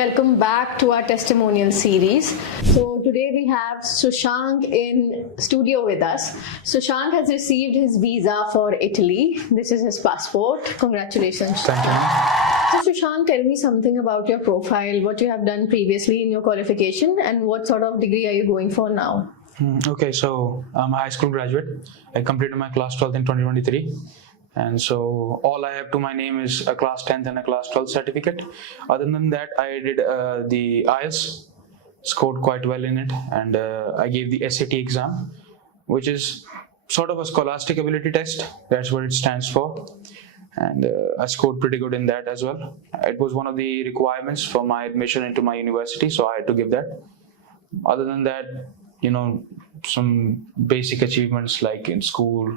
welcome back to our testimonial series. So today we have Sushank in studio with us. Sushank has received his visa for Italy. This is his passport. Congratulations. Thank you. So Sushank, tell me something about your profile, what you have done previously in your qualification, and what sort of degree are you going for now? Okay, so I'm a high school graduate. I completed my class 12th in 2023. And so all I have to my name is a class 10th and a class 12th certificate. Other than that, I did the IELTS, scored quite well in it, and I gave the SAT exam, which is sort of a scholastic ability test. That's what it stands for. And I scored pretty good in that as well. It was one of the requirements for my admission into my university, so I had to give that. Other than that, you know, some basic achievements like in school,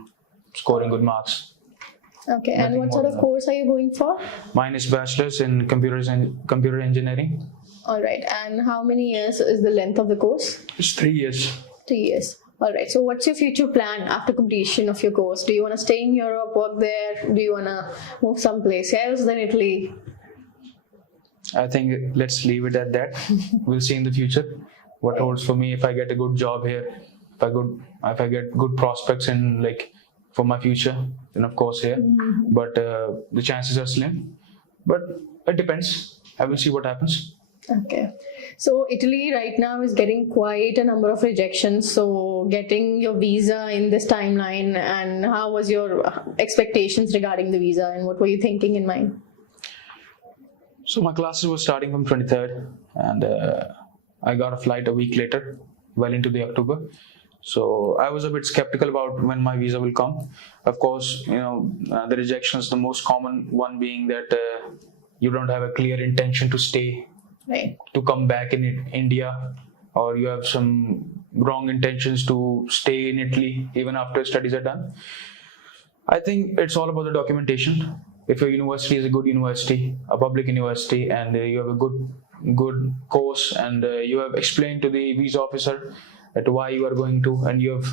scoring good marks. Okay, and what sort of course are you going for? Mine is bachelor's in computer engineering. All right, and how many years is the length of the course? It's 3 years. 3 years. All right, so what's your future plan after completion of your course? Do you want to stay in Europe, work there? Do you want to move someplace else than Italy? I think let's leave it at that. We'll see in the future what holds for me. If I get a good job here, if I get good prospects in for my future, then of course here. But the chances are slim. But it depends. I will see what happens. Okay. So Italy right now is getting quite a number of rejections. So getting your visa in this timeline, and how was your expectations regarding the visa, and what were you thinking in mind? So my classes were starting from 23rd, and I got a flight a week later, well into the October. So I was a bit skeptical about when my visa will come. Of course, the rejections, the most common one being that you don't have a clear intention to stay, right, to come back in India, or you have some wrong intentions to stay in Italy even after studies are done. I think it's all about the documentation. If your university is a good university, a public university, and you have a good course, and you have explained to the visa officer at why you are going to, and you have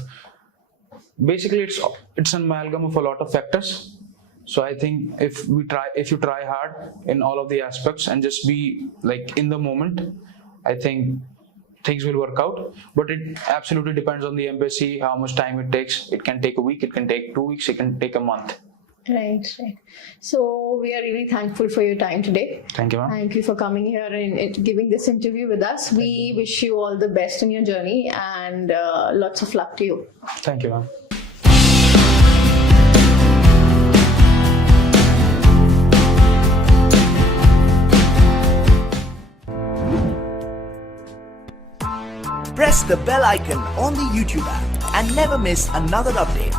basically it's an amalgam of a lot of factors. So I think if you try hard in all of the aspects and just be in the moment, I think things will work out. But it absolutely depends on the embassy, how much time it takes. It can take a week, it can take 2 weeks, it can take a month. Right. So we are really thankful for your time today. Thank you, ma'am. Thank you for coming here and giving this interview with us. We wish you all the best in your journey, and lots of luck to you. Thank you, ma'am. Press the bell icon on the YouTube app and never miss another update.